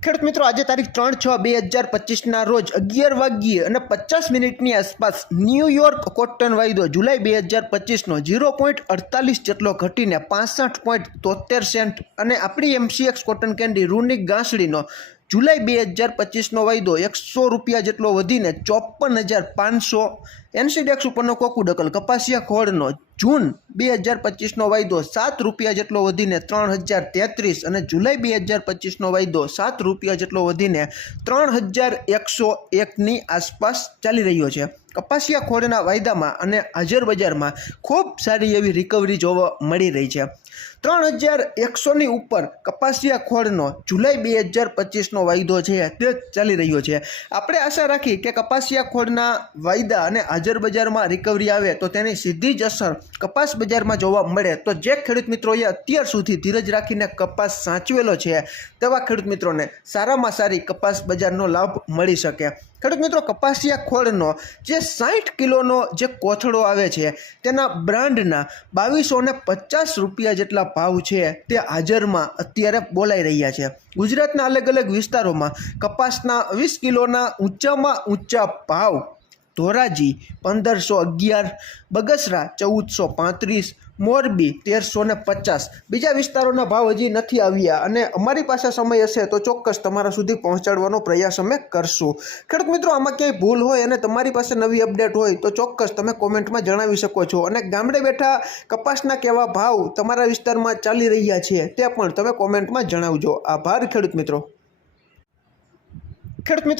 ખેડૂત મિત્રો, આજે તારીખ ત્રણ છ બે હજાર પચીસના રોજ અગિયાર વાગ્યે અને પચાસ મિનિટની આસપાસ ન્યૂયોર્ક કોટન વાયદો જુલાઈ બે હજાર પચીસનો ઝીરો પોઈન્ટ અડતાલીસ જેટલો ઘટીને પાસઠ પોઈન્ટ તોતેર સેન્ટ અને આપણી એમસીએક્સ કોટન કેન્ડી રૂની ગાંસડીનો જુલાઈ બે હજાર પચીસનો વાયદો એકસો રૂપિયા જેટલો વધીને ચોપન હજાર પાંચસો એનસીડેક્સ ઉપરનો કોકુડકલ કપાસિયા ખોળનો જૂન બે હજાર પચીસનો વાયદો સાત રૂપિયા જેટલો વધીને ત્રણ હજાર તેત્રીસ અને જુલાઈ બે હજાર પચીસનો વાયદો સાત રૂપિયા જેટલો વધીને ત્રણ હજાર એકસો એકની આસપાસ ચાલી રહ્યો છે. કપાસિયા ખોળના વાયદામાં અને હાજર બજારમાં ખૂબ સારી એવી રિકવરી જોવા મળી રહી છે. ત્રણ હજાર એકસોની ઉપર કપાસિયા ખોળનો જુલાઈ બે હજાર પચીસનો વાયદો છે તે ચાલી રહ્યો છે. આપણે આશા રાખી કે કપાસિયા ખોળના વાયદા અને હાજર બજારમાં રિકવરી આવે તો તેની સીધી જ અસર કપાસ બજારમાં જોવા મળે. તો જે ખેડૂત મિત્રોએ અત્યાર સુધી ધીરજ રાખીને કપાસ સાચવેલો છે, તેવા ખેડૂત મિત્રોને સારામાં સારી કપાસ બજારનો લાભ મળી શકે. ખેડૂત મિત્રો, કપાસિયા ખોળનો જે સાઠ કિલોનો જે કોથળો આવે છે, તેના બ્રાન્ડના બાવીસો ને પચાસ રૂપિયા જેટલા ભાવ છે તે હાજરમાં અત્યારે બોલાઈ રહ્યા છે. ગુજરાતના અલગ અલગ વિસ્તારોમાં કપાસના વીસ કિલોના ઊંચામાં ઊંચા ભાવ ધોરાજી, પંદરસો અગિયાર, બગસરા, ચૌદસો પાંત્રીસ, મોરબી, તેરસો ને પચાસ. બીજા વિસ્તારોના ભાવ હજી નથી આવ્યા અને અમારી પાસે સમય હશે તો ચોક્કસ તમારા સુધી પહોંચાડવાનો પ્રયાસ અમે કરશું. ખેડૂત મિત્રો, આમાં ક્યાંય ભૂલ હોય અને તમારી પાસે નવી અપડેટ હોય તો ચોક્કસ તમે કોમેન્ટમાં જણાવી શકો છો. અને ગામડે બેઠા કપાસના કેવા ભાવ તમારા વિસ્તારમાં ચાલી રહ્યા છે તે પણ તમે કોમેન્ટમાં જણાવજો. આભાર ખેડૂત મિત્રો. ખેડૂત મિત્રો